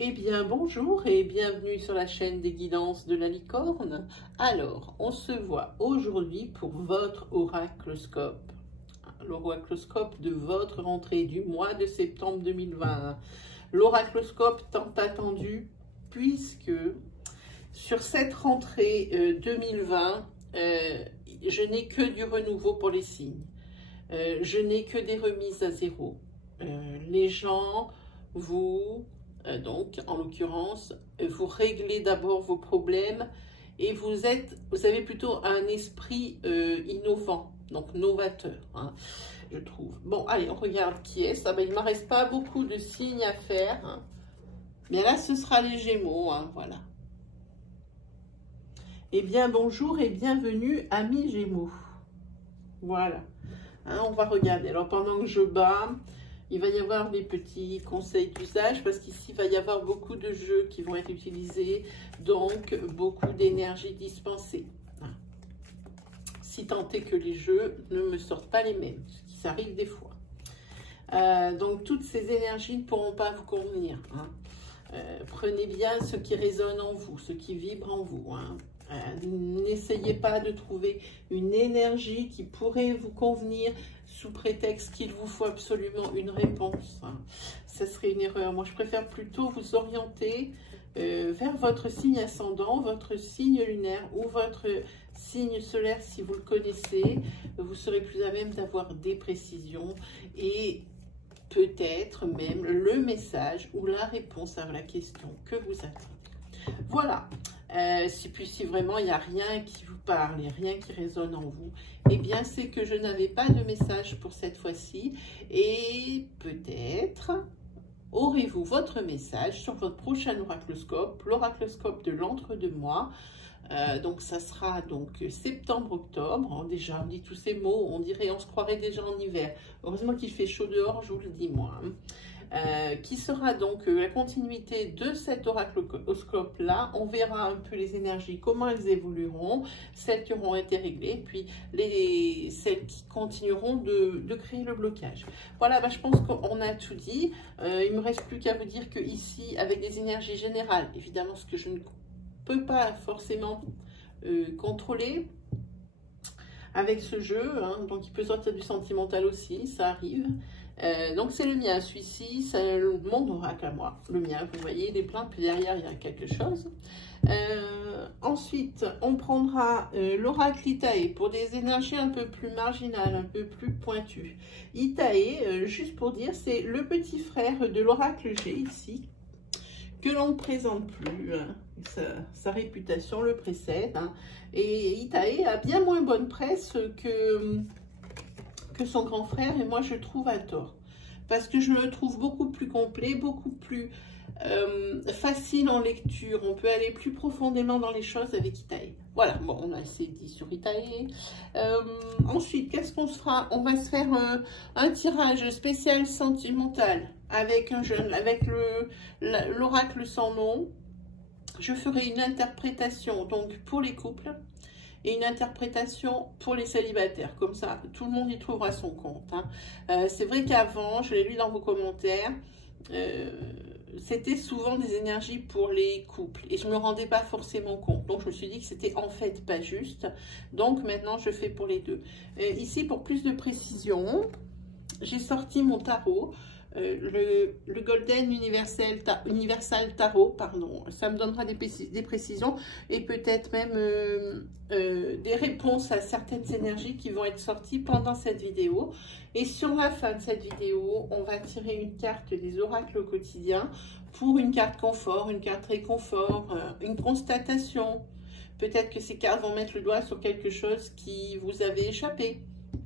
Eh bien, bonjour et bienvenue sur la chaîne des guidances de la licorne. Alors, on se voit aujourd'hui pour votre oracloscope. L'oracloscope de votre rentrée du mois de septembre 2020. L'oracloscope tant attendu puisque sur cette rentrée 2020, je n'ai que du renouveau pour les signes. Je n'ai que des remises à zéro. Les gens, donc, en l'occurrence, vous réglez d'abord vos problèmes et vous avez plutôt un esprit innovant, donc novateur, hein, je trouve. Bon, allez, on regarde qui est ça. Ben, il ne me reste pas beaucoup de signes à faire. Hein. Bien là, ce sera les Gémeaux, hein, voilà. Eh bien, bonjour et bienvenue, amis Gémeaux. Voilà. Hein, on va regarder. Alors, pendant que je bats... Il va y avoir des petits conseils d'usage parce qu'ici, il va y avoir beaucoup de jeux qui vont être utilisés, donc beaucoup d'énergie dispensée. Si tant est que les jeux ne me sortent pas les mêmes, ce qui s'arrive des fois. Donc, toutes ces énergies ne pourront pas vous convenir. Hein. Prenez bien ce qui résonne en vous, ce qui vibre en vous. Hein. N'essayez pas de trouver une énergie qui pourrait vous convenir sous prétexte qu'il vous faut absolument une réponse. Hein. Ça serait une erreur. Moi, je préfère plutôt vous orienter vers votre signe ascendant, votre signe lunaire ou votre signe solaire si vous le connaissez. Vous serez plus à même d'avoir des précisions et peut-être même le message ou la réponse à la question que vous attendez. Voilà. Si vraiment il n'y a rien qui vous parle et rien qui résonne en vous, eh bien c'est que je n'avais pas de message pour cette fois-ci et peut-être aurez-vous votre message sur votre prochain oracloscope, l'oracloscope de l'entre-deux-mois. Donc ça sera donc septembre-octobre. Déjà on dit tous ces mots, on dirait, on se croirait déjà en hiver. Heureusement qu'il fait chaud dehors, je vous le dis moi. Qui sera donc la continuité de cet oracloscope là. On verra un peu les énergies, comment elles évolueront, celles qui auront été réglées, puis celles qui continueront de créer le blocage. Voilà, bah, je pense qu'on a tout dit. Il me reste plus qu'à vous dire que ici, avec des énergies générales, évidemment ce que je ne peux pas forcément contrôler avec ce jeu, hein, donc il peut sortir du sentimental aussi, ça arrive. Donc c'est le mien, celui-ci, c'est mon oracle à moi, le mien, vous voyez, des plaintes, puis derrière il y a quelque chose. Ensuite, on prendra l'oracle Itae pour des énergies un peu plus marginales, un peu plus pointues. Itae, juste pour dire, c'est le petit frère de l'oracle G ici, que l'on ne présente plus, hein. Sa réputation le précède, hein. Et Itae a bien moins bonne presse que son grand frère, et moi je trouve à tort, parce que je le trouve beaucoup plus complet, beaucoup plus facile en lecture, on peut aller plus profondément dans les choses avec Itae. Voilà, bon, on a assez dit sur Itae. Ensuite, qu'est-ce qu'on se fera? On va se faire un tirage spécial sentimental avec un jeune, avec l'oracle sans nom. Je ferai une interprétation donc pour les couples et une interprétation pour les célibataires. Comme ça, tout le monde y trouvera son compte. Hein. C'est vrai qu'avant, je l'ai lu dans vos commentaires, c'était souvent des énergies pour les couples et je ne me rendais pas forcément compte. Donc, je me suis dit que c'était en fait pas juste. Donc, maintenant, je fais pour les deux. Ici, pour plus de précision, j'ai sorti mon tarot. Le Golden Universal Tarot, pardon, ça me donnera des précisions et peut-être même des réponses à certaines énergies qui vont être sorties pendant cette vidéo. Et sur la fin de cette vidéo, on va tirer une carte des oracles au quotidien pour une carte confort, une carte réconfort, une constatation. Peut-être que ces cartes vont mettre le doigt sur quelque chose qui vous avait échappé.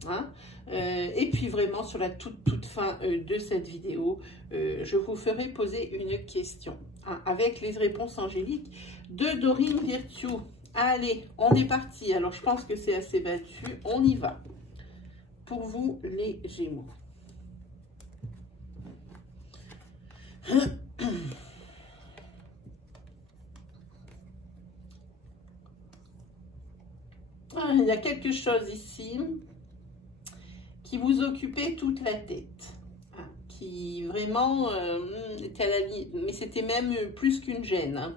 Hein. Et puis vraiment sur la toute fin de cette vidéo, je vous ferai poser une question, hein, avec les réponses angéliques de Dorine Virtue. Allez, on est parti. Alors je pense que c'est assez battu, on y va. Pour vous les Gémeaux. Ah, il y a quelque chose ici qui vous occupait toute la tête, hein, qui vraiment était à la limite, mais c'était même plus qu'une gêne. Hein.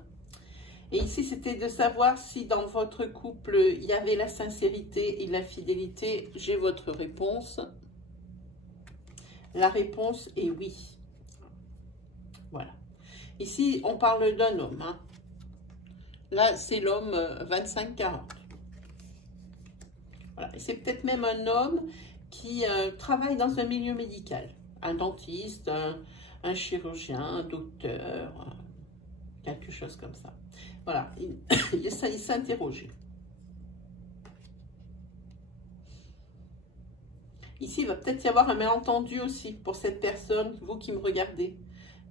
Et ici, c'était de savoir si dans votre couple, il y avait la sincérité et la fidélité. J'ai votre réponse. La réponse est oui. Voilà. Ici, on parle d'un homme. Hein. Là, c'est l'homme 25-40. Voilà. C'est peut-être même un homme qui travaille dans un milieu médical. Un dentiste, un chirurgien, un docteur, quelque chose comme ça. Voilà, il s'interrogeait. Ici, il va peut-être y avoir un malentendu aussi pour cette personne, vous qui me regardez.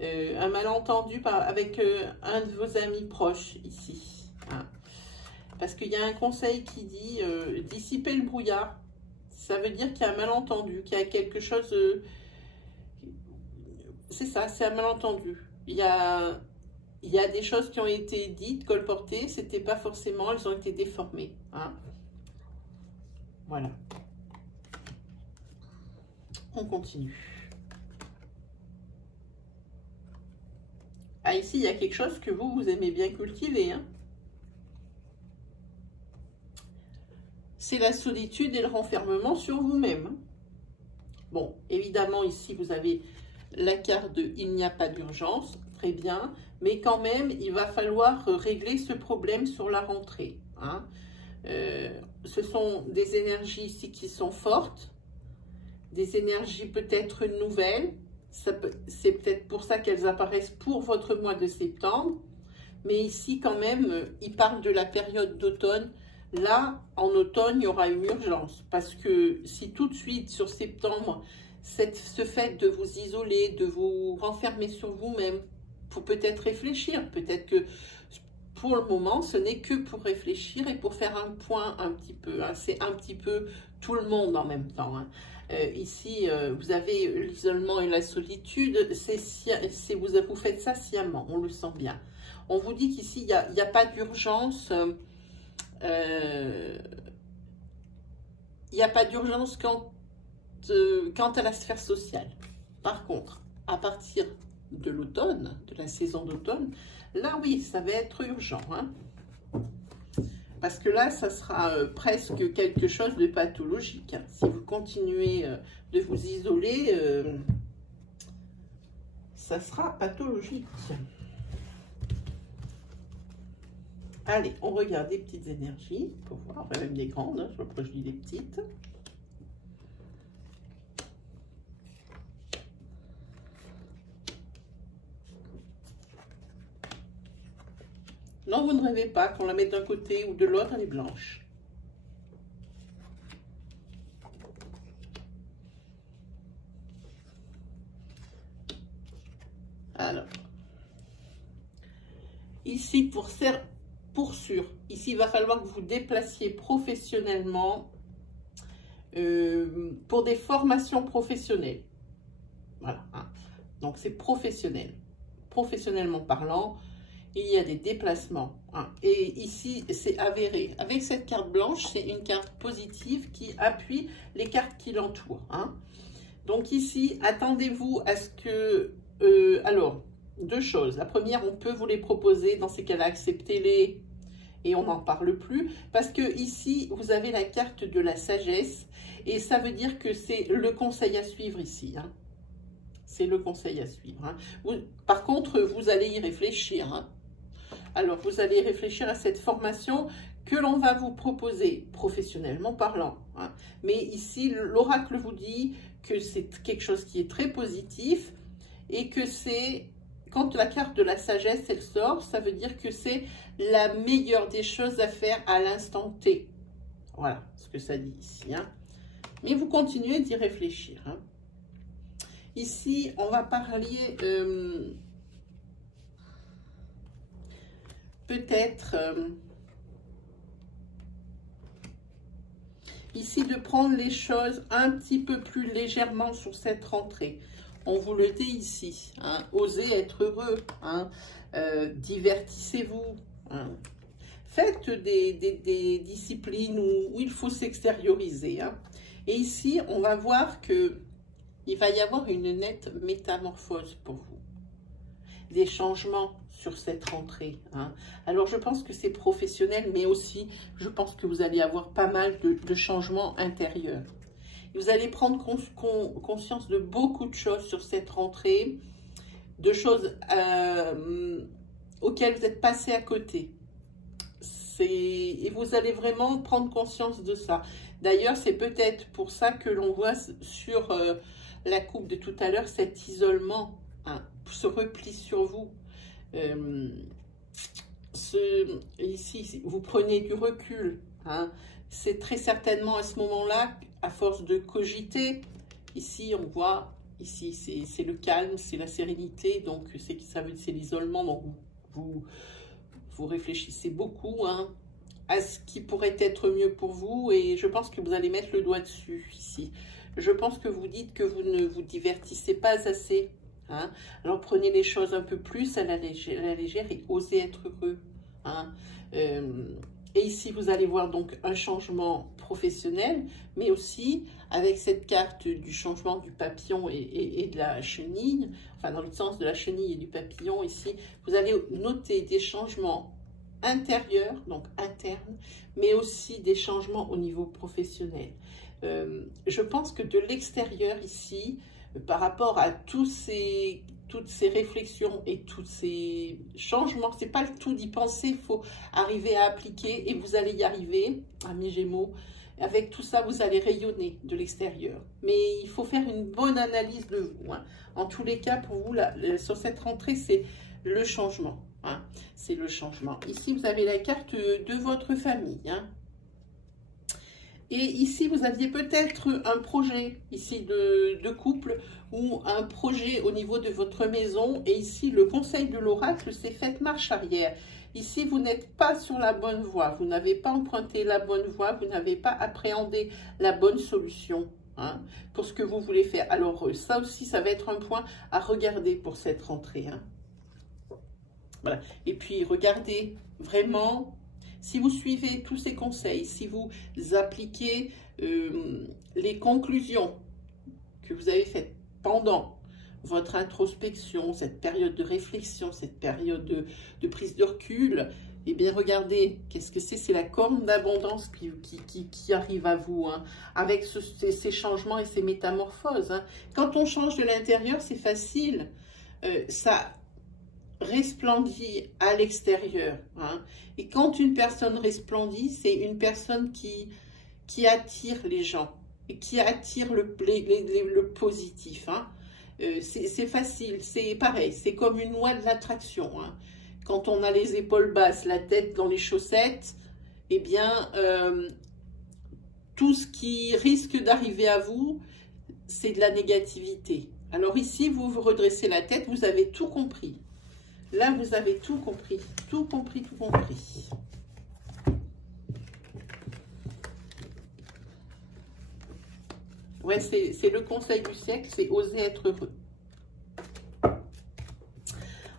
Un malentendu avec un de vos amis proches ici. Hein. Parce qu'il y a un conseil qui dit dissiper le brouillard. Ça veut dire qu'il y a un malentendu, qu'il y a quelque chose... c'est ça, c'est un malentendu. Il y a des choses qui ont été dites, colportées, c'était pas forcément, elles ont été déformées. Hein. Voilà. On continue. Ah, ici, il y a quelque chose que vous aimez bien cultiver. Hein. C'est la solitude et le renfermement sur vous-même. Hein. Bon, évidemment, ici, vous avez la carte de « Il n'y a pas d'urgence ». Très bien. Mais quand même, il va falloir régler ce problème sur la rentrée. Hein. Ce sont des énergies ici qui sont fortes. Des énergies peut-être nouvelles. C'est peut-être pour ça qu'elles apparaissent pour votre mois de septembre. Mais ici, quand même, il parle de la période d'automne. Là, en automne, il y aura une urgence. Parce que si tout de suite, sur septembre, ce fait de vous isoler, de vous renfermer sur vous-même, il faut peut-être réfléchir. Peut-être que pour le moment, ce n'est que pour réfléchir et pour faire un point un petit peu. Hein. C'est un petit peu tout le monde en même temps. Hein. Ici, vous avez l'isolement et la solitude. Vous faites ça sciemment, on le sent bien. On vous dit qu'ici, il n'y a pas d'urgence. Il n'y a pas d'urgence quant à la sphère sociale. Par contre, à partir de l'automne, de la saison d'automne, là, oui, ça va être urgent. Hein. Parce que là, ça sera presque quelque chose de pathologique. Hein. Si vous continuez de vous isoler, ça sera pathologique. Allez, on regarde des petites énergies pour voir, enfin, même des grandes, hein, je dis des petites. Non, vous ne rêvez pas qu'on la mette d'un côté ou de l'autre, elle est blanche. Alors, ici, pour sûr, ici, il va falloir que vous déplaciez professionnellement pour des formations professionnelles. Voilà. Hein. Donc, c'est professionnel. Professionnellement parlant, il y a des déplacements. Hein. Et ici, c'est avéré. Avec cette carte blanche, c'est une carte positive qui appuie les cartes qui l'entourent. Hein. Donc ici, attendez-vous à ce que... alors, deux choses. La première, on peut vous les proposer. Dans ces cas-là, acceptez-les et on n'en parle plus. Parce que ici, vous avez la carte de la sagesse. Et ça veut dire que c'est le conseil à suivre ici. Hein. C'est le conseil à suivre. Hein. Par contre, vous allez y réfléchir. Hein. Alors, vous allez réfléchir à cette formation que l'on va vous proposer, professionnellement parlant. Hein. Mais ici, l'oracle vous dit que c'est quelque chose qui est très positif et que c'est, quand la carte de la sagesse, elle sort, ça veut dire que c'est la meilleure des choses à faire à l'instant T. Voilà ce que ça dit ici. Hein. Mais vous continuez d'y réfléchir. Hein. Ici, on va parler... peut-être ici de prendre les choses un petit peu plus légèrement sur cette rentrée. On vous le dit ici, hein, osez être heureux, hein, divertissez-vous, hein. Faites des disciplines où il faut s'extérioriser. Hein. Et ici, on va voir que il va y avoir une nette métamorphose pour vous. Des changements sur cette rentrée. Hein. Alors, je pense que c'est professionnel, mais aussi, je pense que vous allez avoir pas mal de changements intérieurs. Vous allez prendre conscience de beaucoup de choses sur cette rentrée, de choses auxquelles vous êtes passé à côté. Et vous allez vraiment prendre conscience de ça. D'ailleurs, c'est peut-être pour ça que l'on voit sur la coupe de tout à l'heure, cet isolement, hein, ce repli sur vous. Ici, vous prenez du recul. Hein. C'est très certainement à ce moment-là, à force de cogiter, ici on voit, ici c'est le calme, c'est la sérénité, donc c'est l'isolement, donc vous réfléchissez beaucoup hein, à ce qui pourrait être mieux pour vous, et je pense que vous allez mettre le doigt dessus ici. Je pense que vous dites que vous ne vous divertissez pas assez. Hein. Alors prenez les choses un peu plus à la légère et osez être heureux. Hein. Et ici, vous allez voir donc un changement professionnel, mais aussi avec cette carte du changement du papillon et de la chenille, enfin dans le sens de la chenille et du papillon ici, vous allez noter des changements intérieurs, donc internes, mais aussi des changements au niveau professionnel. Je pense que de l'extérieur ici, par rapport à toutes ces réflexions et tous ces changements, c'est pas le tout d'y penser, il faut arriver à appliquer et vous allez y arriver, amis Gémeaux. Avec tout ça, vous allez rayonner de l'extérieur. Mais il faut faire une bonne analyse de vous. Hein. En tous les cas, pour vous, là, sur cette rentrée, c'est le changement. Hein. C'est le changement. Ici, vous avez la carte de votre famille. Hein. Et ici, vous aviez peut-être un projet ici de couple ou un projet au niveau de votre maison. Et ici, le conseil de l'oracle, c'est faites marche arrière. Ici, vous n'êtes pas sur la bonne voie. Vous n'avez pas emprunté la bonne voie. Vous n'avez pas appréhendé la bonne solution hein, pour ce que vous voulez faire. Alors, ça aussi, ça va être un point à regarder pour cette rentrée. Hein. Voilà. Et puis, regardez vraiment... Si vous suivez tous ces conseils, si vous appliquez les conclusions que vous avez faites pendant votre introspection, cette période de réflexion, cette période de prise de recul, eh bien regardez, qu'est-ce que c'est? C'est la corne d'abondance qui arrive à vous, hein, avec ces changements et ces métamorphoses. Hein. Quand on change de l'intérieur, c'est facile, ça resplendit à l'extérieur. Hein. Et quand une personne resplendit, c'est une personne qui attire les gens, et qui attire le positif. Hein. C'est facile, c'est pareil, c'est comme une loi de l'attraction. Hein. Quand on a les épaules basses, la tête dans les chaussettes, eh bien, tout ce qui risque d'arriver à vous, c'est de la négativité. Alors ici, vous vous redressez la tête, vous avez tout compris. Là, vous avez tout compris, tout compris, tout compris. Ouais, c'est le conseil du siècle, c'est oser être heureux.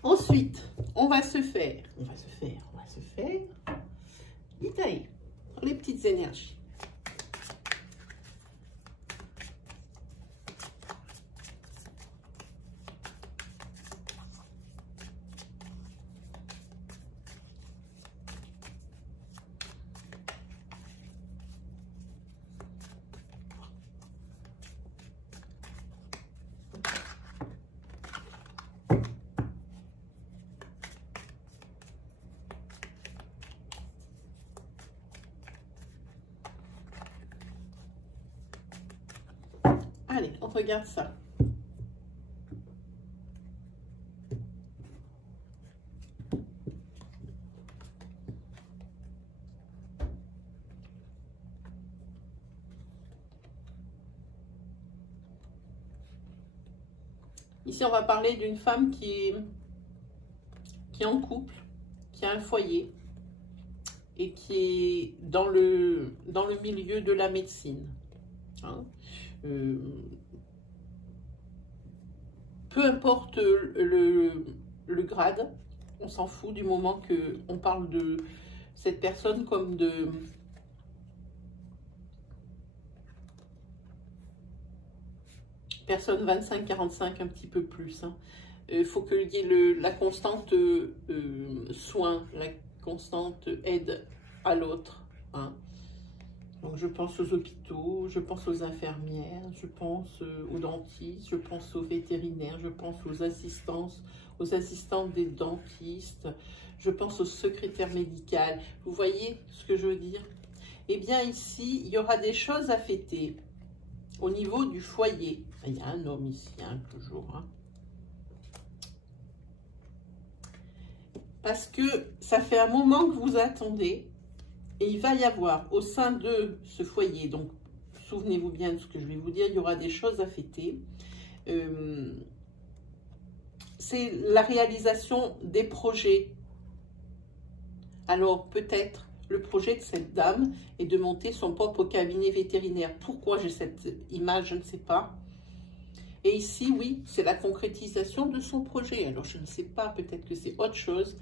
Ensuite, on va se faire détailler les petites énergies. Allez, on regarde ça. Ici, on va parler d'une femme qui est en couple, qui a un foyer et qui est dans le milieu de la médecine. Hein. Peu importe le grade, on s'en fout du moment qu'on parle de cette personne comme personne 25-45, un petit peu plus. Il faut qu'il y ait la constante soin, la constante aide à l'autre. Donc je pense aux hôpitaux, je pense aux infirmières, je pense aux dentistes, je pense aux vétérinaires, je pense aux assistantes des dentistes, je pense aux secrétaires médicales. Vous voyez ce que je veux dire? Eh bien ici, il y aura des choses à fêter au niveau du foyer. Il y a un homme ici, toujours. Parce que ça fait un moment que vous attendez. Et il va y avoir au sein de ce foyer, donc souvenez-vous bien de ce que je vais vous dire, il y aura des choses à fêter. C'est la réalisation des projets. Alors peut-être le projet de cette dame est de monter son propre cabinet vétérinaire. Pourquoi j'ai cette image, je ne sais pas. Et ici, oui, c'est la concrétisation de son projet. Alors je ne sais pas, peut-être que c'est autre chose.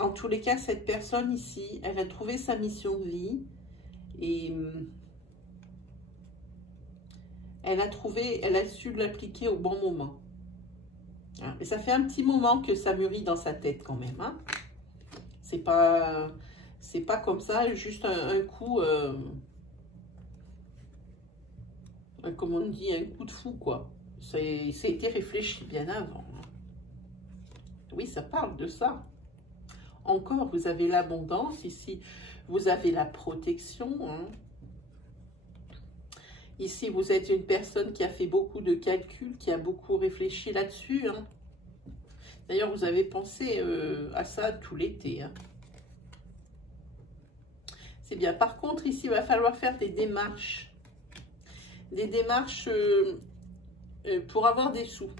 En tous les cas, cette personne ici, elle a trouvé sa mission de vie et elle a su l'appliquer au bon moment. Et ça fait un petit moment que ça mûrit dans sa tête quand même. C'est pas comme ça, juste un coup, comme on dit, un coup de fou, quoi. Ça a été réfléchi bien avant. Oui, ça parle de ça. Encore, vous avez l'abondance ici, vous avez la protection. Ici, vous êtes une personne qui a fait beaucoup de calculs, qui a beaucoup réfléchi là-dessus. D'ailleurs, vous avez pensé à ça tout l'été. C'est bien. Par contre, ici, il va falloir faire des démarches. Des démarches pour avoir des sous.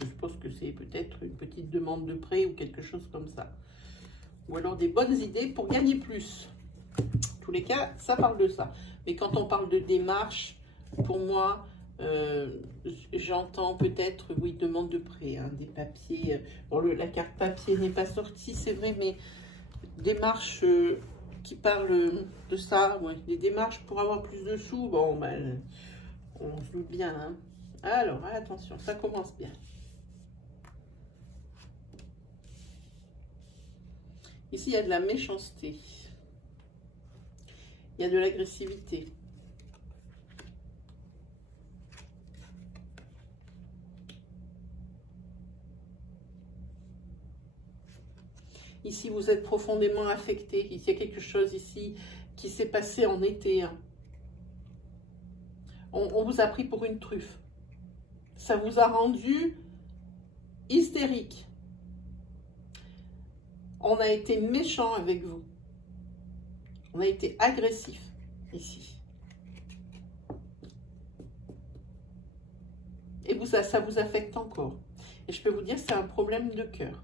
Je suppose que c'est peut-être une petite demande de prêt ou quelque chose comme ça. Ou alors des bonnes idées pour gagner plus. En tous les cas, ça parle de ça. Mais quand on parle de démarche, pour moi, j'entends peut-être, oui, demande de prêt, des papiers. Bon, la carte papier n'est pas sortie, c'est vrai, mais démarches qui parlent de ça, ouais, des démarches pour avoir plus de sous, bon, ben, on se doute bien. Alors, attention, ça commence bien. Ici, il y a de la méchanceté. Il y a de l'agressivité. Ici, vous êtes profondément affecté. Il y a quelque chose ici qui s'est passé en été. On vous a pris pour une truffe. Ça vous a rendu hystérique. On a été méchant avec vous. On a été agressif ici. Et ça vous affecte encore. Et je peux vous dire, c'est un problème de cœur.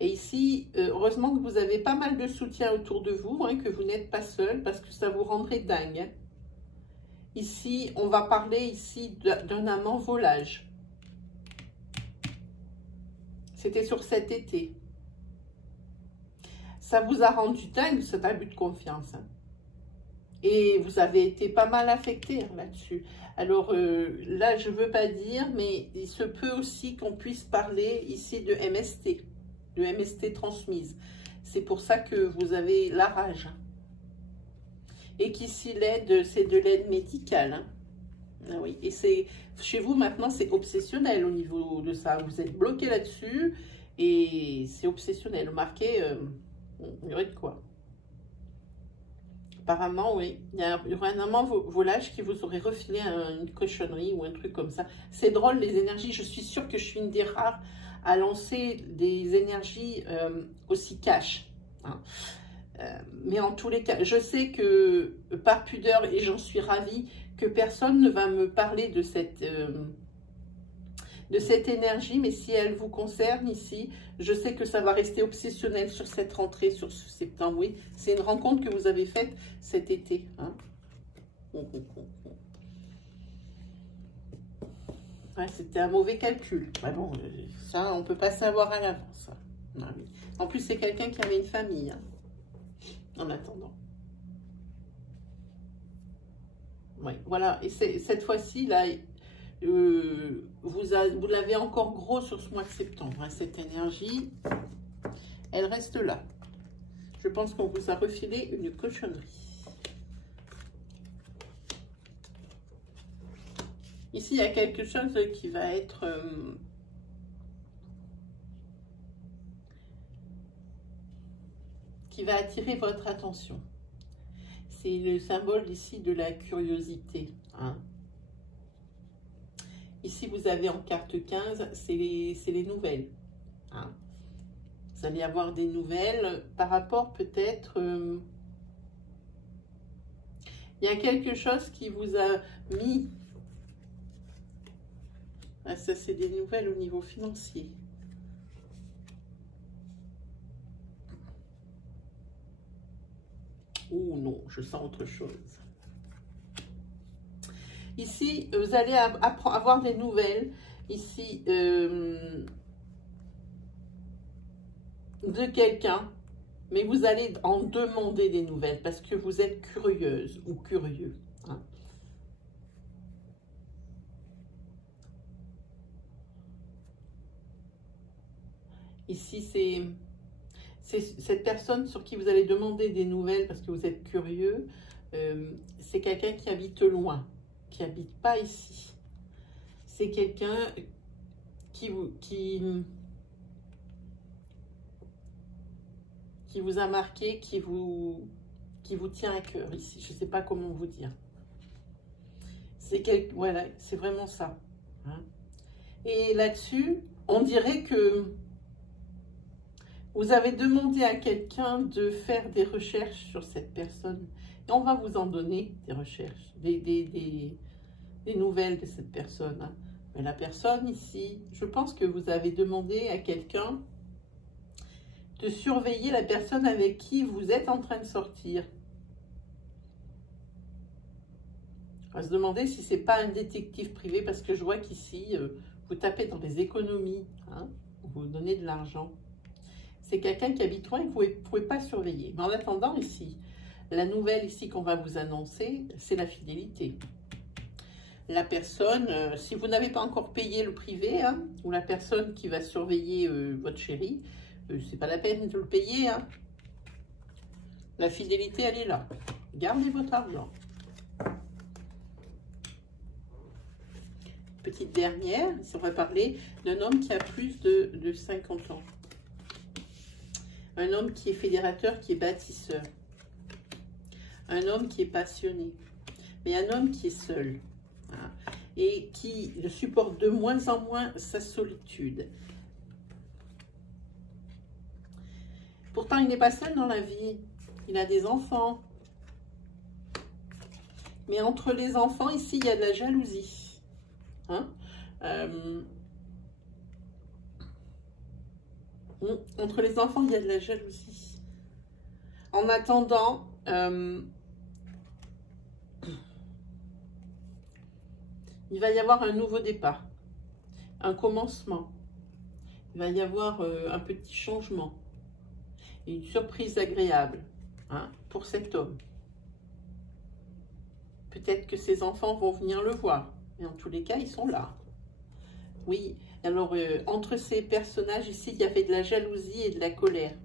Et ici, heureusement que vous avez pas mal de soutien autour de vous, que vous n'êtes pas seul, parce que ça vous rendrait dingue. Ici, on va parler ici d'un amant volage. C'était sur cet été. Ça vous a rendu dingue, cet abus de confiance. Et vous avez été pas mal affecté là-dessus. Alors là, je ne veux pas dire, mais il se peut aussi qu'on puisse parler ici de MST transmise. C'est pour ça que vous avez la rage. Et qu'ici, l'aide, c'est de l'aide médicale. Ah oui, et c'est chez vous maintenant, c'est obsessionnel au niveau de ça. Vous êtes bloqué là-dessus et c'est obsessionnel. Marqué, il y aurait de quoi. Apparemment, oui, il y aurait un amant volage qui vous aurait refilé une cochonnerie ou un truc comme ça. C'est drôle, les énergies. Je suis sûre que je suis une des rares à lancer des énergies aussi cash. Mais en tous les cas, je sais que par pudeur, et j'en suis ravie, que personne ne va me parler de cette énergie, mais si elle vous concerne ici, je sais que ça va rester obsessionnel sur cette rentrée, sur ce septembre. Oui, c'est une rencontre que vous avez faite cet été. Ouais, c'était un mauvais calcul. Mais bon, ça, on ne peut pas savoir à l'avance. Oui. En plus, c'est quelqu'un qui avait une famille, en attendant. Ouais, voilà. Et cette fois-ci, là, vous l'avez encore gros sur ce mois de septembre. Hein, cette énergie, elle reste là. Je pense qu'on vous a refilé une cochonnerie. Ici, il y a quelque chose qui va être... qui va attirer votre attention. C'est le symbole ici de la curiosité. Hein. Ici, vous avez en carte 15, c'est les nouvelles. Hein. Vous allez avoir des nouvelles par rapport peut-être... il y a quelque chose qui vous a mis... Ah, ça, c'est des nouvelles au niveau financier. Oh non, je sens autre chose. Ici, vous allez avoir des nouvelles, ici, de quelqu'un, mais vous allez en demander des nouvelles parce que vous êtes curieuse ou curieux. Hein. Ici, c'est cette personne sur qui vous allez demander des nouvelles parce que vous êtes curieux. C'est quelqu'un qui habite loin, qui n'habite pas ici. C'est quelqu'un qui vous a marqué, qui vous tient à cœur ici. Je ne sais pas comment vous dire. Voilà, c'est vraiment ça. Hein. Et là-dessus, on dirait que vous avez demandé à quelqu'un de faire des recherches sur cette personne. Et on va vous en donner des recherches, des nouvelles de cette personne. Hein. Mais la personne ici, je pense que vous avez demandé à quelqu'un de surveiller la personne avec qui vous êtes en train de sortir. On va se demander si ce n'est pas un détective privé, parce que je vois qu'ici, vous tapez dans les économies, hein, vous donnez de l'argent. C'est quelqu'un qui habite loin et que vous ne pouvez pas surveiller. Mais en attendant, ici, la nouvelle ici qu'on va vous annoncer, c'est la fidélité. La personne, si vous n'avez pas encore payé le privé, hein, ou la personne qui va surveiller votre chéri, c'est pas la peine de le payer. Hein. La fidélité, elle est là. Gardez votre argent. Petite dernière, on va parler d'un homme qui a plus de 50 ans. Un homme qui est fédérateur, qui est bâtisseur. Un homme qui est passionné. Mais un homme qui est seul. Hein, et qui supporte de moins en moins sa solitude. Pourtant, il n'est pas seul dans la vie. Il a des enfants. Mais entre les enfants, ici, il y a de la jalousie. Hein? Entre les enfants, il y a de la jalousie. En attendant, il va y avoir un nouveau départ, un commencement. Il va y avoir un petit changement, une surprise agréable, hein, pour cet homme. Peut-être que ses enfants vont venir le voir, mais en tous les cas, ils sont là. Oui, alors entre ces personnages ici, il y avait de la jalousie et de la colère.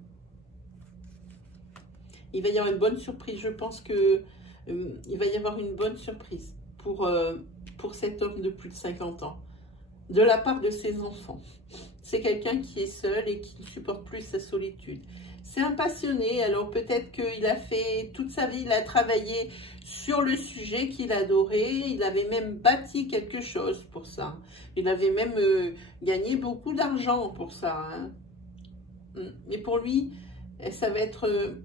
Il va y avoir une bonne surprise, je pense que il va y avoir une bonne surprise pour cet homme de plus de 50 ans, de la part de ses enfants. C'est quelqu'un qui est seul et qui ne supporte plus sa solitude. C'est un passionné, alors peut-être qu'il a fait toute sa vie, il a travaillé sur le sujet qu'il adorait, il avait même bâti quelque chose pour ça. Il avait même gagné beaucoup d'argent pour ça. Hein. Mais pour lui, ça va être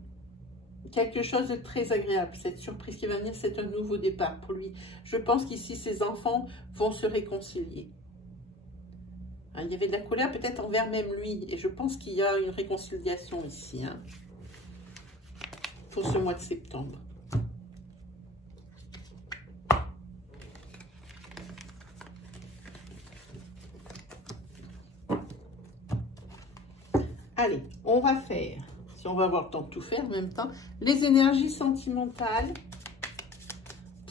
quelque chose de très agréable. Cette surprise qui va venir, c'est un nouveau départ pour lui. Je pense qu'ici, ses enfants vont se réconcilier. Hein, il y avait de la colère peut-être envers même lui. Et je pense qu'il y a une réconciliation ici. Hein, pour ce mois de septembre. Allez, on va faire, si on va avoir le temps de tout faire en même temps, les énergies sentimentales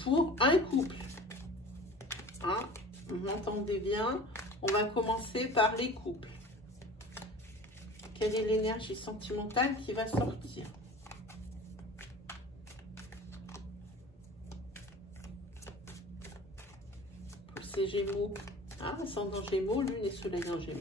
pour un couple. Hein, vous m'entendez bien? On va commencer par les couples. Quelle est l'énergie sentimentale qui va sortir? Pour ces Gémeaux. Ah, ascendant Gémeaux, Lune et Soleil en Gémeaux.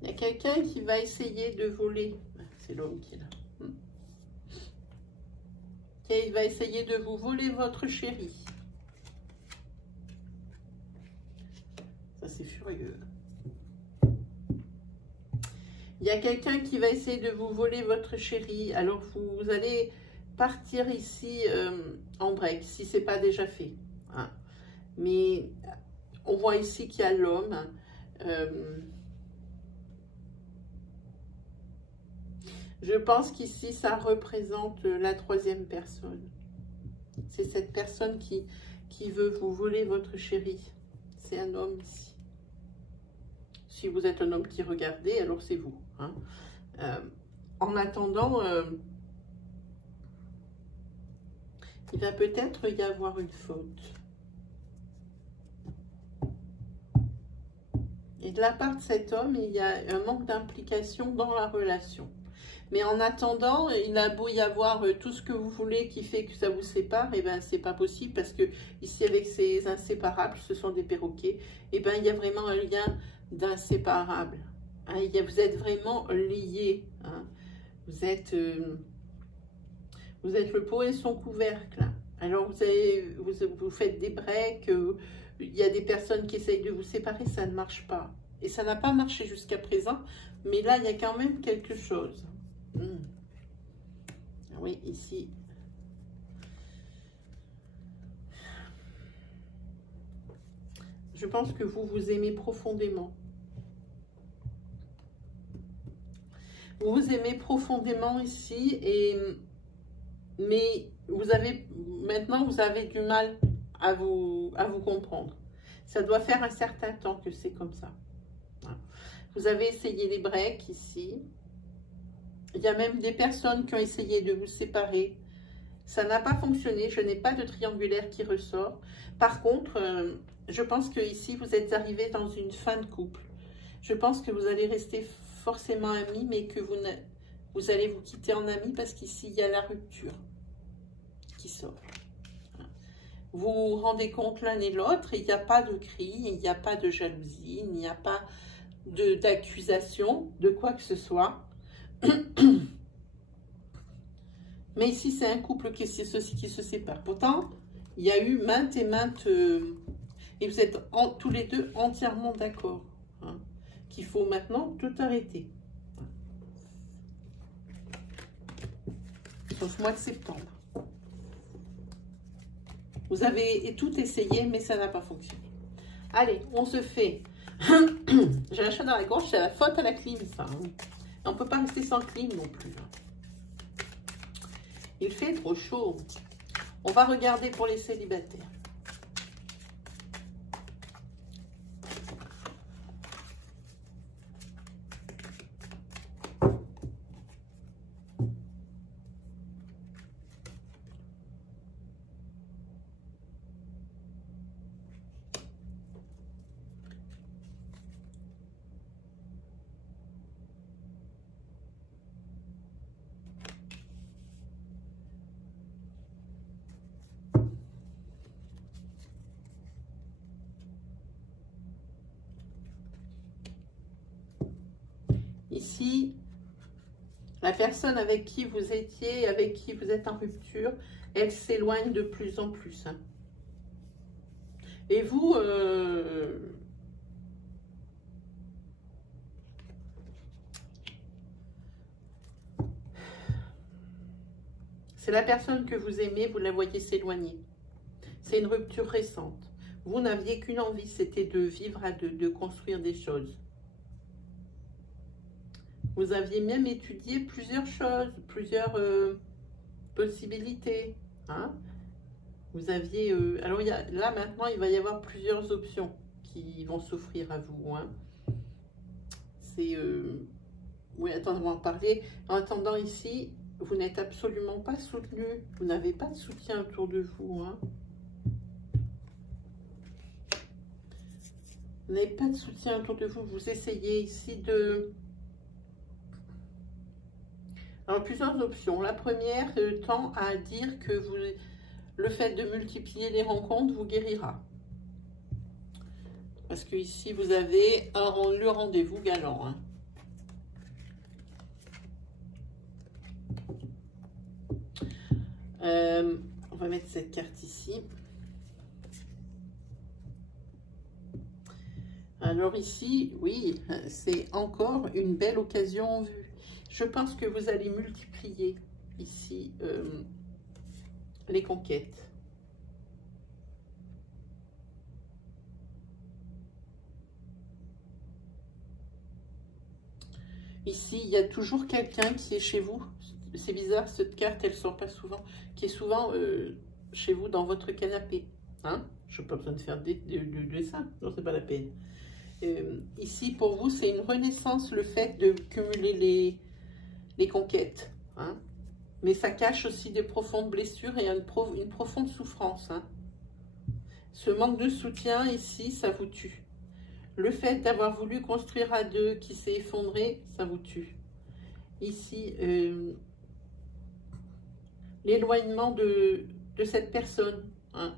Il y a quelqu'un qui va essayer de voler. C'est l'homme qui est là. Qui va essayer de vous voler votre chéri. Ça, c'est furieux. Il y a quelqu'un qui va essayer de vous voler votre chéri. Alors, vous allez partir ici en break, si ce n'est pas déjà fait. Hein. Mais on voit ici qu'il y a l'homme. Je pense qu'ici, ça représente la troisième personne. C'est cette personne qui veut vous voler votre chéri. C'est un homme ici. Si vous êtes un homme qui regardez, alors c'est vous. Hein. En attendant, il va peut-être y avoir une faute. Et de la part de cet homme, il y a un manque d'implication dans la relation. Mais en attendant, il a beau y avoir tout ce que vous voulez qui fait que ça vous sépare, et ben c'est pas possible parce que ici avec ces inséparables, ce sont des perroquets, et ben il y a vraiment un lien d'inséparable. Hein, vous êtes vraiment liés. Hein. Vous êtes le pot et son couvercle. Alors vous faites des breaks, il y a des personnes qui essayent de vous séparer, ça ne marche pas. Et ça n'a pas marché jusqu'à présent, mais là il y a quand même quelque chose. Oui, ici. Je pense que vous aimez profondément. Vous vous aimez profondément ici, mais maintenant vous avez du mal à vous comprendre. Ça doit faire un certain temps que c'est comme ça. Vous avez essayé les breaks ici. Il y a même des personnes qui ont essayé de vous séparer. Ça n'a pas fonctionné. Je n'ai pas de triangulaire qui ressort. Par contre, je pense que ici vous êtes arrivé dans une fin de couple. Je pense que vous allez rester forcément amis, mais que vous allez vous quitter en amis parce qu'ici, il y a la rupture qui sort. Vous vous rendez compte l'un et l'autre, il n'y a pas de cri, il n'y a pas de jalousie, il n'y a pas d'accusation de quoi que ce soit. Mais ici, c'est un couple qui se sépare. Pourtant, il y a eu maintes et maintes... et vous êtes tous les deux entièrement d'accord. Hein, qu'il faut maintenant tout arrêter. Sauf mois de septembre. Vous avez tout essayé, mais ça n'a pas fonctionné. Allez, on se fait... J'ai un chat dans la gorge, c'est la faute à la clim, ça. Hein. On ne peut pas rester sans clim non plus. Il fait trop chaud. On va regarder pour les célibataires. Ici, la personne avec qui vous étiez, avec qui vous êtes en rupture, elle s'éloigne de plus en plus. Hein. Et vous, c'est la personne que vous aimez, vous la voyez s'éloigner. C'est une rupture récente. Vous n'aviez qu'une envie, c'était de vivre à deux, de construire des choses. Vous aviez même étudié plusieurs choses, plusieurs possibilités. Hein. Vous aviez... alors, là, maintenant, il va y avoir plusieurs options qui vont s'offrir à vous. Hein. C'est... oui, attendez, on va en parler. En attendant, ici, vous n'êtes absolument pas soutenu. Vous n'avez pas de soutien autour de vous. Hein. Vous n'avez pas de soutien autour de vous. Vous essayez ici de... Alors, plusieurs options. La première tend à dire que le fait de multiplier les rencontres vous guérira. Parce que ici, vous avez le rendez-vous galant. Hein. On va mettre cette carte ici. Alors ici, oui, c'est encore une belle occasion en vue. Je pense que vous allez multiplier ici les conquêtes. Ici, il y a toujours quelqu'un qui est chez vous. C'est bizarre, cette carte, elle ne sort pas souvent. Qui est souvent chez vous dans votre canapé. Hein? Je n'ai pas besoin de faire du dessin, non, c'est pas la peine. Ici, pour vous, c'est une renaissance, le fait de cumuler les conquêtes. Hein? Mais ça cache aussi des profondes blessures et une profonde souffrance. Hein? Ce manque de soutien, ici, ça vous tue. Le fait d'avoir voulu construire à deux qui s'est effondré, ça vous tue. Ici, l'éloignement de cette personne, hein,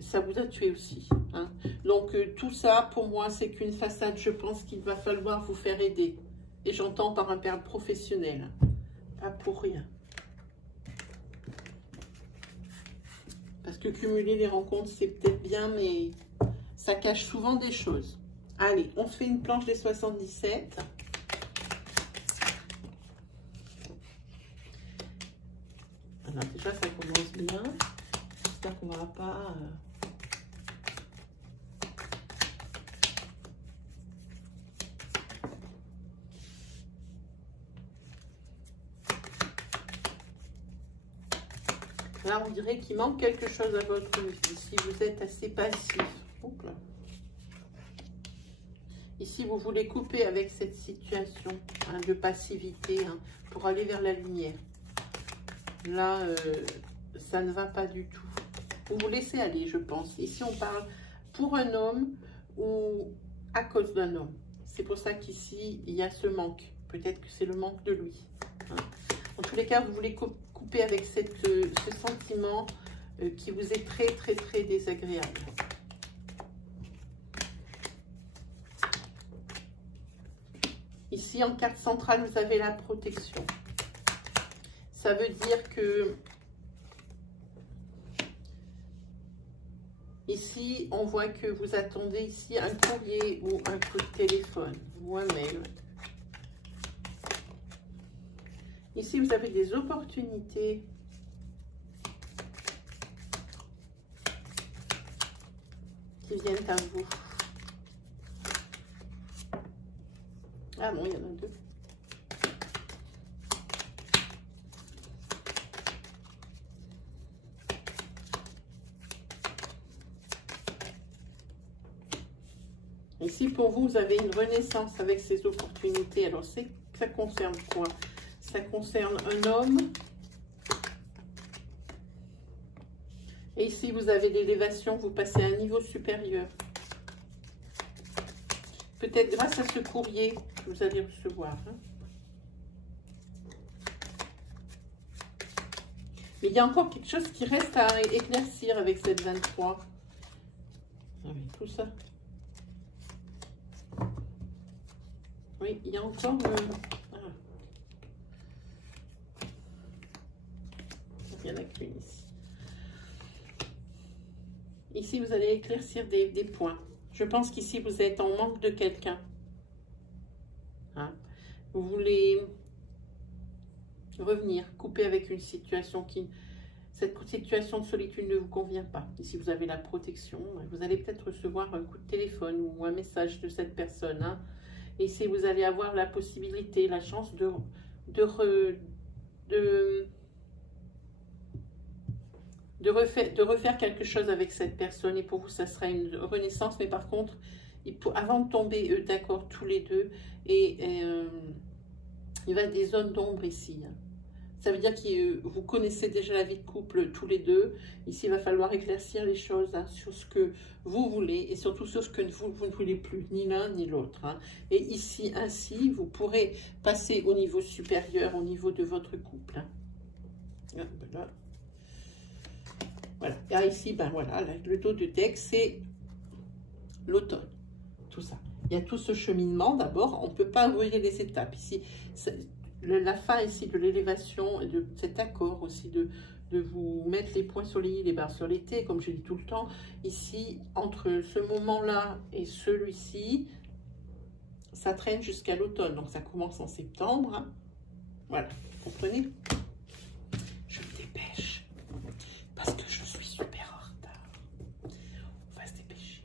ça vous a tué aussi. Hein. Donc, tout ça, pour moi, c'est qu'une façade. Je pense qu'il va falloir vous faire aider. Et j'entends par un père professionnel. Pas pour rien. Parce que cumuler les rencontres, c'est peut-être bien, mais ça cache souvent des choses. Allez, on se fait une planche des 77. Alors déjà, ça commence bien. J'espère qu'on ne va pas... Là, on dirait qu'il manque quelque chose à votre vie. Si vous êtes assez passif. Oups là. Ici, vous voulez couper avec cette situation hein, de passivité hein, pour aller vers la lumière. Là, ça ne va pas du tout. Vous vous laissez aller, je pense. Ici, on parle pour un homme ou à cause d'un homme. C'est pour ça qu'ici, il y a ce manque. Peut-être que c'est le manque de lui. Hein. En tous les cas, vous voulez couper avec ce sentiment qui vous est très, très, très désagréable. Ici, en carte centrale, vous avez la protection. Ça veut dire que ici, on voit que vous attendez ici un courrier ou un coup de téléphone ou un mail. Ici, vous avez des opportunités. Qui viennent à vous. Ah non, il y en a deux. Ici, pour vous, vous avez une renaissance avec ces opportunités. Alors, ça concerne quoi? Ça concerne un homme. Et ici, vous avez l'élévation, vous passez à un niveau supérieur. Peut-être grâce à ce courrier que vous allez recevoir. Hein. Mais il y a encore quelque chose qui reste à éclaircir avec cette 23. Ah oui, tout ça. Oui, il y a encore... Il y en a qu'une ici. Ici, vous allez éclaircir des points. Je pense qu'ici, vous êtes en manque de quelqu'un. Hein? Vous voulez revenir, couper avec une situation qui... Cette situation de solitude ne vous convient pas. Ici, vous avez la protection. Vous allez peut-être recevoir un coup de téléphone ou un message de cette personne hein, Et si vous allez avoir la possibilité, la chance de refaire quelque chose avec cette personne. Et pour vous, ça sera une renaissance. Mais par contre, avant de tomber d'accord tous les deux, il va y avoir des zones d'ombre ici. Ça veut dire que vous connaissez déjà la vie de couple tous les deux. Ici, il va falloir éclaircir les choses sur ce que vous voulez et surtout sur ce que vous ne voulez plus, ni l'un ni l'autre. Et ici, ainsi, vous pourrez passer au niveau supérieur, au niveau de votre couple. Voilà. Et ici, ben voilà, le dos de deck, c'est l'automne. Tout ça. Il y a tout ce cheminement. D'abord, on ne peut pas ouvrir les étapes. Ici, la fin ici de l'élévation et de cet accord aussi de vous mettre les points sur les i, les barres sur les t, comme je dis tout le temps. Ici, entre ce moment-là et celui-ci, ça traîne jusqu'à l'automne. Donc, ça commence en septembre. Voilà, vous comprenez? Je me dépêche parce que je suis super en retard. On va se dépêcher.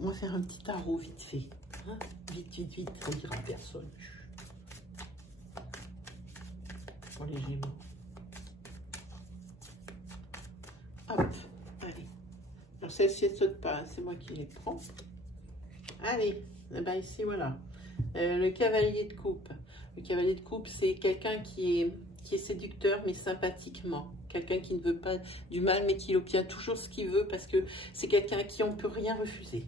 On va faire un petit tarot vite fait. Hein, vite, on dira personne. Pour les Gémeaux. Hop, allez. Alors celle-ci, elle ne saute pas, c'est moi qui les prends. Allez, ben ici, voilà. Le cavalier de coupe. Le cavalier de coupe, c'est quelqu'un qui est séducteur, mais sympathiquement. Quelqu'un qui ne veut pas du mal, mais qui obtient toujours ce qu'il veut, parce que c'est quelqu'un à qui on ne peut rien refuser.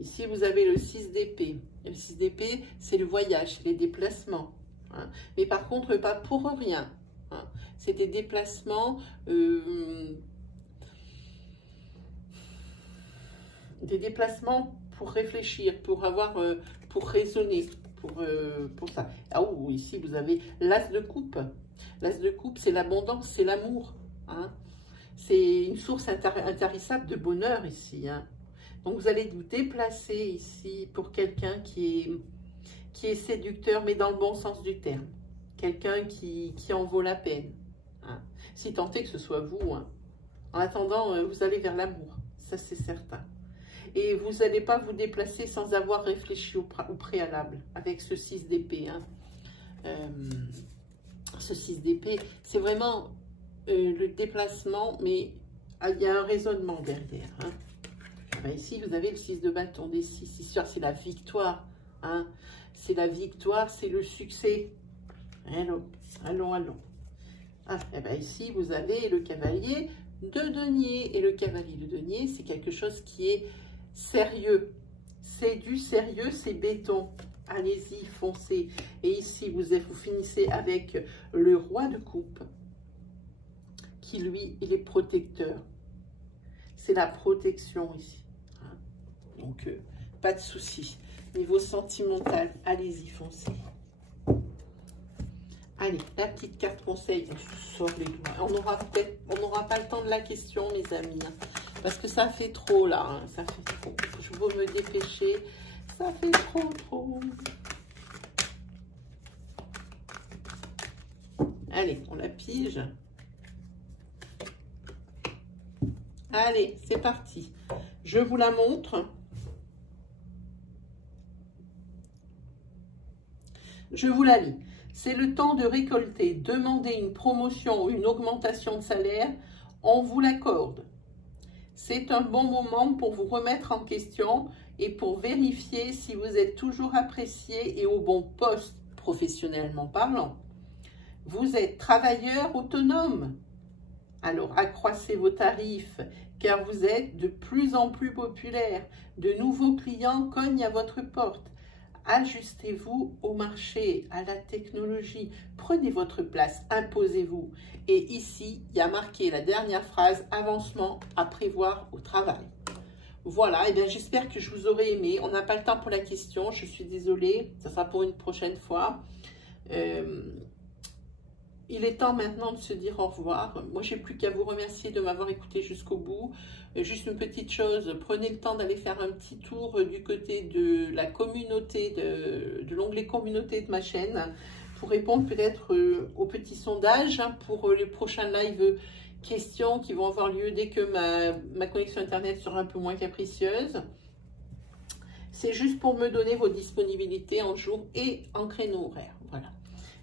Ici, vous avez le 6 d'épée. Le 6 d'épée, c'est le voyage, les déplacements. Hein. Mais par contre, pas pour rien. Hein. C'est des déplacements... pour réfléchir, pour avoir, pour raisonner, pour ça. Ah oui, ici vous avez l'as de coupe. L'as de coupe, c'est l'abondance, c'est l'amour. Hein. C'est une source intarissable de bonheur ici. Hein. Donc vous allez vous déplacer ici pour quelqu'un qui est séducteur, mais dans le bon sens du terme. Quelqu'un qui en vaut la peine. Hein. Si tant est que ce soit vous. Hein. En attendant, vous allez vers l'amour. Ça, c'est certain. Et vous n'allez pas vous déplacer sans avoir réfléchi au préalable avec ce 6 d'épée. Hein. Ce 6 d'épée, c'est vraiment le déplacement, mais il y a un raisonnement derrière. Hein. Ben ici, vous avez le 6 de bâton des 6. Ici, c'est la victoire. Hein. C'est la victoire, c'est le succès. Allons. Ah, et ben ici, vous avez le cavalier de denier. Et le cavalier de denier, c'est quelque chose qui est sérieux. C'est du sérieux, c'est béton. Allez-y, foncez. Et ici, vous finissez avec le roi de coupe, qui, lui, il est protecteur. C'est la protection ici. Hein. Donc, pas de souci. Niveau sentimental, allez-y, foncez. Allez, la petite carte conseil, je sors les doigts. On n'aura pas le temps de la question, mes amis. Hein, parce que ça fait trop, là. Hein, ça fait trop. Je veux me dépêcher. Ça fait trop. Allez, on la pige. Allez, c'est parti. Je vous la montre. Je vous la lis. C'est le temps de récolter. Demandez une promotion ou une augmentation de salaire. On vous l'accorde. C'est un bon moment pour vous remettre en question et pour vérifier si vous êtes toujours apprécié et au bon poste, professionnellement parlant. Vous êtes travailleur autonome. Alors, accroissez vos tarifs, car vous êtes de plus en plus populaire. De nouveaux clients cognent à votre porte. Ajustez-vous au marché, à la technologie. Prenez votre place, imposez-vous. Et ici, il y a marqué la dernière phrase, avancement à prévoir au travail. Voilà, et bien j'espère que je vous aurai aimé. On n'a pas le temps pour la question, je suis désolée, ça sera pour une prochaine fois. Il est temps maintenant de se dire au revoir. Moi, j'ai plus qu'à vous remercier de m'avoir écouté jusqu'au bout. Juste une petite chose, prenez le temps d'aller faire un petit tour du côté de la communauté, de l'onglet communauté de ma chaîne, pour répondre peut-être au petit sondage pour les prochains lives questions qui vont avoir lieu dès que ma connexion Internet sera un peu moins capricieuse. C'est juste pour me donner vos disponibilités en jour et en créneau horaire. Voilà.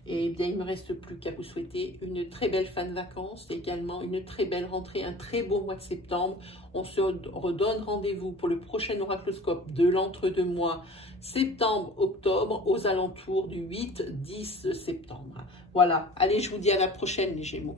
Et bien, il ne me reste plus qu'à vous souhaiter une très belle fin de vacances, également une très belle rentrée, un très beau mois de septembre. On se redonne rendez-vous pour le prochain oracloscope de l'entre-deux-mois, septembre-octobre, aux alentours du 8-10 septembre. Voilà, allez, je vous dis à la prochaine les Gémeaux.